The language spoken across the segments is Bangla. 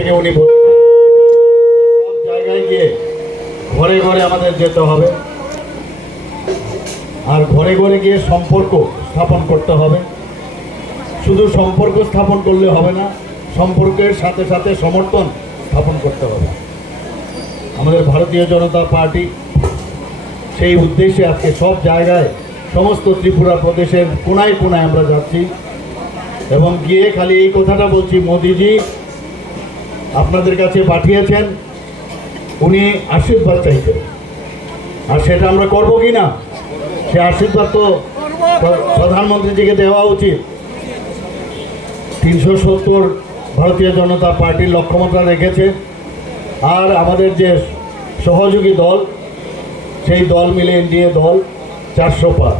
থেকে উনি বলছেন সব জায়গায় গিয়ে ঘরে ঘরে আমাদের যেতে হবে। আর ঘরে ঘরে গিয়ে সম্পর্ক স্থাপন করতে হবে। শুধু সম্পর্ক স্থাপন করলে হবে না, সম্পর্কের সাথে সাথে সমর্থন স্থাপন করতে হবে। আমাদের ভারতীয় জনতা পার্টি সেই উদ্দেশ্যে আজকে সব জায়গায় সমস্ত ত্রিপুরা প্রদেশের কোনায় কোনায় আমরা যাচ্ছি। এবং গিয়ে খালি এই কথাটা বলছি, মোদিজি আপনাদের কাছে পাঠিয়েছেন, উনি আশীর্বাদ চাইছেন আর সেটা আমরা করব কি না? সে আশীর্বাদ তো প্র- প্রধানমন্ত্রীজিকে দেওয়া উচিত। তিনশো সত্তর ভারতীয় জনতা পার্টির লক্ষ্যমাত্রা রেখেছে। আর আমাদের যে সহযোগী দল, সেই দল মিলে এনডিএ দল চারশো পার।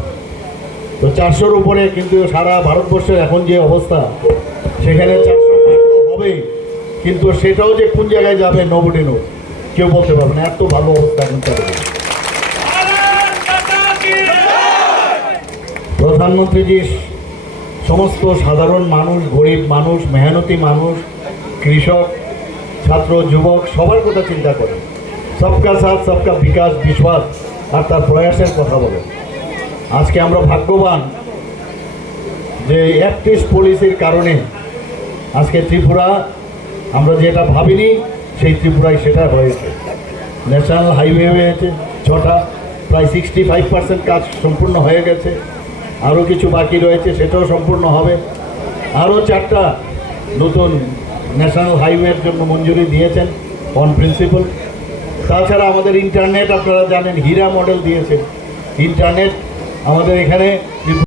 তো চারশোর উপরে কিন্তু সারা ভারতবর্ষের এখন যে অবস্থা, সেখানে চারশো হবেই। কিন্তু সেটাও যে কোন জায়গায় যাবে নোবডি নো কেউ বলতে পারবে না, এত ভালো অবস্থা প্রধানমন্ত্রীজি, সমস্ত সাধারণ মানুষ, গরিব মানুষ, মেহনতি মানুষ, কৃষক, ছাত্র, যুবক, সবার কথা চিন্তা করে। সবকা সাথ, সবকা বিকাশ, বিশ্বাস, আর তার প্রয়াসের কথা বলে। আজকে আমরা ভাগ্যবান যে অ্যাক্টিভ পলিসির কারণে আজকে ত্রিপুরা আমরা যেটা ভাবিনি, সেই ত্রিপুরায় সেটা হয়েছে। ন্যাশনাল হাইওয়ে হয়েছে, ছটা, প্রায় সিক্সটি ফাইভ পার্সেন্ট কাজ সম্পূর্ণ হয়ে গেছে। আরও কিছু বাকি রয়েছে, সেটাও সম্পূর্ণ হবে। আরও চারটা নতুন ন্যাশনাল হাইওয়ের জন্য মঞ্জুরি দিয়েছেন অন প্রিন্সিপাল তাছাড়া আমাদের ইন্টারনেট আপনারা জানেন, হীরা মডেল দিয়েছেন। ইন্টারনেট আমাদের এখানে